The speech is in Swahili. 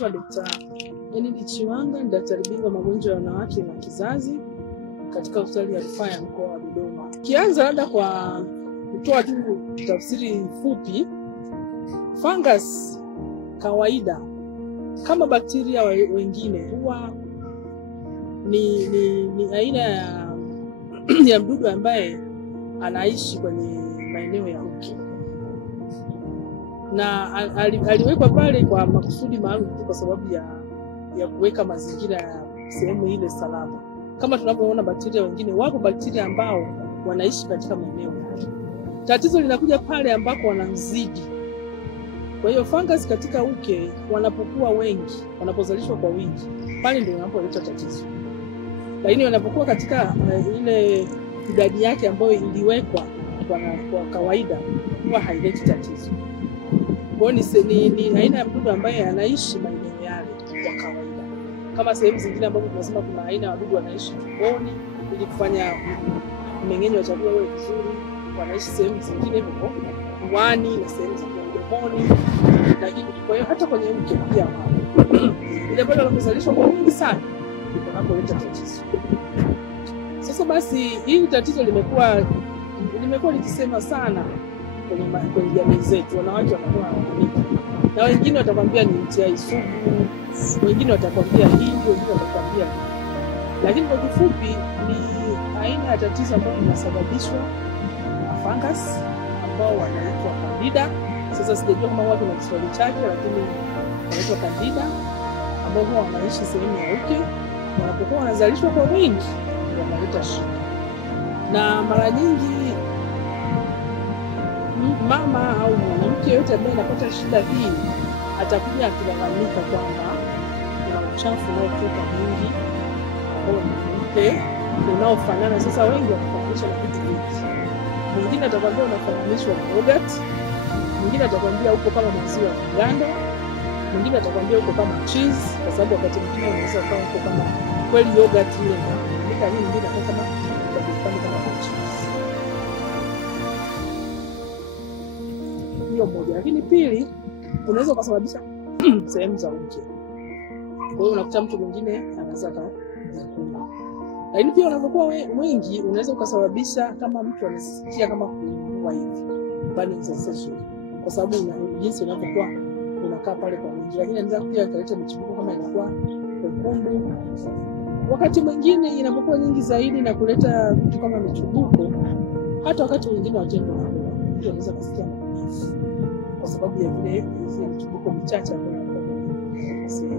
naitwa Dr. Enid Chiwanga, ni daktari bingwa magonjwa ya wanawake na kizazi katika hospitali ya rufaa ya mkoa wa Dodoma. Kianza labda kwa kutoa tu tafsiri fupi, fungus kawaida kama bakteria wengine huwa ni aina ya mdudu ambaye anaishi kwenye maeneo ya uke, na aliwekwa pale kwa makusudi maalum kwa sababu ya kuweka mazingira ya sehemu ile salama. Kama tunavyoona bakteria wengine, wapo bakteria ambao wanaishi katika maeneo hayo. Tatizo linakuja pale ambako wanamzidi. Kwa hiyo fungus katika uke wanapokuwa wengi, wanapozalishwa kwa wingi, pale ndio wanapoleta tatizo. Lakini wanapokuwa katika ile idadi yake ambayo iliwekwa kwa kawaida, huwa haileti tatizo. Kwa hiyo ni aina ya mdudu ambaye anaishi maeneo yale kwa kawaida. Kama sehemu zingine ambapo tunasema kuna aina ya wadudu wanaishi tumboni ili kufanya mmeng'enyo wa chakula uwe vizuri, wanaishi sehemu zingine huko puani na sehemu zingine mdomoni. Lakini kwa hiyo hata kwenye mke pia ile pale wanapozalishwa kwa wingi sana ndipo wanapoleta tatizo. Sasa basi hili tatizo limekuwa likisema sana kwenye jamii zetu. Wanawake wanakuwa wanalalamika, na wengine watakwambia ni UTI sugu, wengine watakwambia hivi, wengine watakwambia hivi. Lakini kwa kifupi ni aina ya tatizo ambalo linasababishwa na fungus ambao wanaitwa Candida. Sasa sijajua kama watu na Kiswahili chake, lakini wanaitwa Candida ambao huwa wanaishi sehemu ya uke. Wanapokuwa wanazalishwa kwa wingi wanaleta shida, na mara nyingi mama au mwanamke yote ambaye anapata shida hii atakuja akilalamika kwamba kuna uchafu unaotoka mwingi ambao ni mweupe unaofanana. Sasa wengi wanafananisha na vitu vingi. Mwingine atakwambia unafananishwa na yogurt, mwingine atakwambia uko kama maziwa ya mgando, mwingine atakwambia uko kama cheese, kwa sababu wakati mwingine unaweza kuwa uko kama kweli yogurt ile na mwingine kama cheese. Hiyo moja. Lakini pili, unaweza kusababisha sehemu za uke. Kwa hiyo unakuta mtu mwingine anaweza kula. Lakini pia unapokuwa wengi unaweza kusababisha kama mtu anasikia kama kuumwa hivi, burning sensation, kwa sababu jinsi unavyokuwa unakaa pale kwa wingi. Lakini anaweza pia kuleta michubuko kama inakuwa wekundu. Wakati mwingine inapokuwa nyingi zaidi na kuleta vitu kama michubuko, hata wakati mwingine wa tendo la ndoa mtu anaweza kusikia maumivu kwa sababu ya vile michubuko michache ambayo inakuwa.